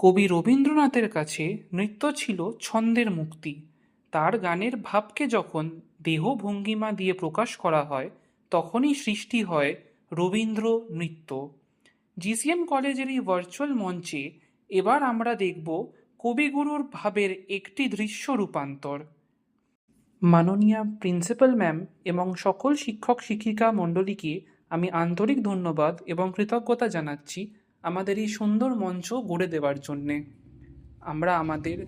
কবি রবীন্দ্রনাথের কাছে নৃত্য ছিল ছন্দের মুক্তি। তার গানের ভাবকে যখন দেহ ভঙ্গিমা দিয়ে প্রকাশ করা হয়, তখনই সৃষ্টি হয় রবীন্দ্র নৃত্য। জিসিএম কলেজের এই ভার্চুয়াল মঞ্চে এবার আমরা দেখব কবিগুরুর ভাবের একটি দৃশ্য রূপান্তর। মাননীয়া প্রিন্সিপাল ম্যাম এবং সকল শিক্ষক শিক্ষিকা মণ্ডলীকে আমি আন্তরিক ধন্যবাদ এবং কৃতজ্ঞতা জানাচ্ছি আমাদের এই সুন্দর মঞ্চ গড়ে দেওয়ার জন্যে। আমরা আমাদের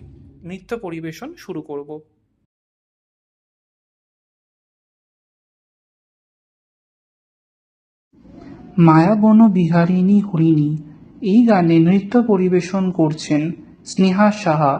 নৃত্য পরিবেশন শুরু করব। মায়াবন বিহারিণী হরিণী এই গানে নৃত্য পরিবেশন করছেন স্নেহা সাহা।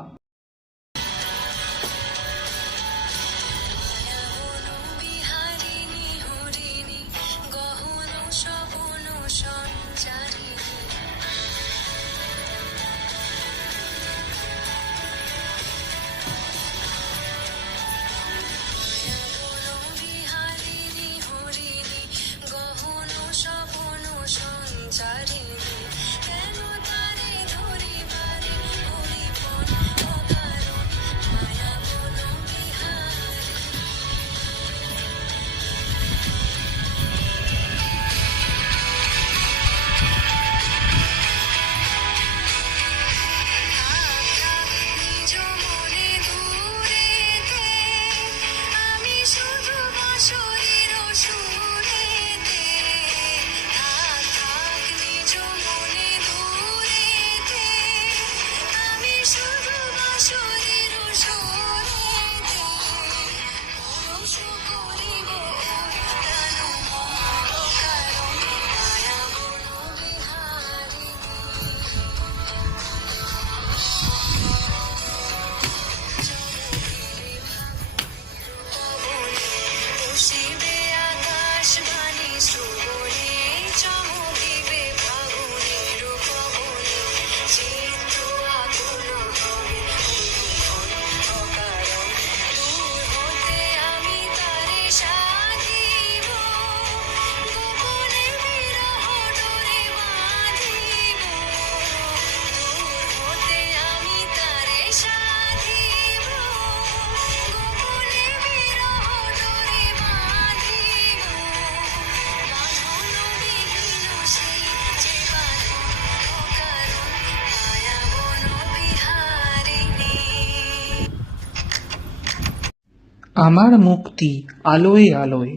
আমার মুক্তি আলোয় আলোয়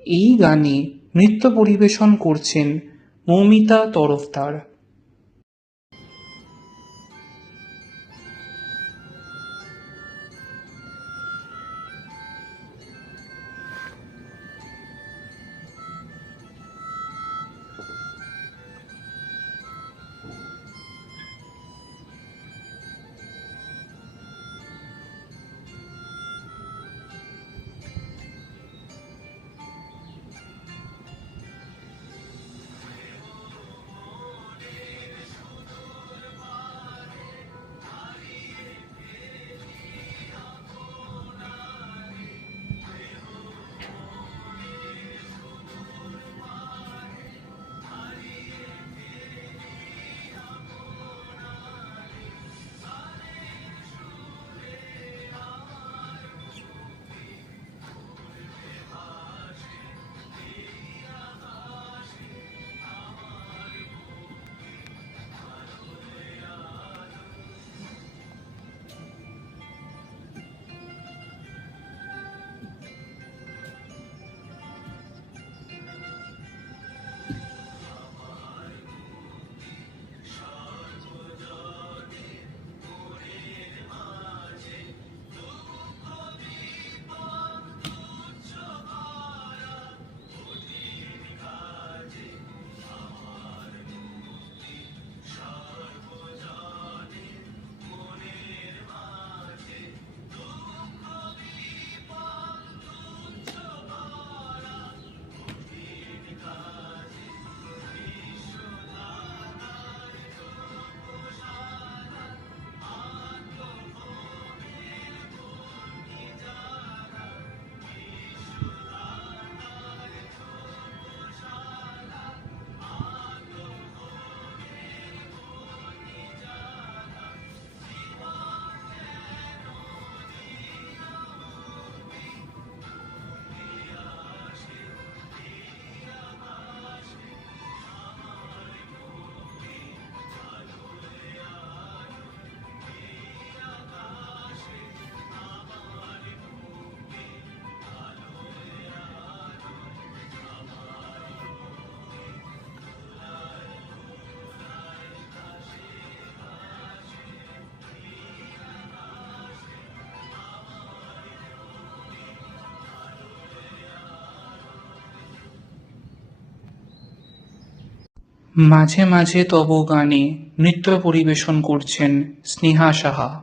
এই গানে নৃত্য পরিবেশন করছেন মৌমিতা তরফদার। মাঝে মাঝে তব গানে নৃত্য পরিবেশন করছেন স্নেহা সাহা।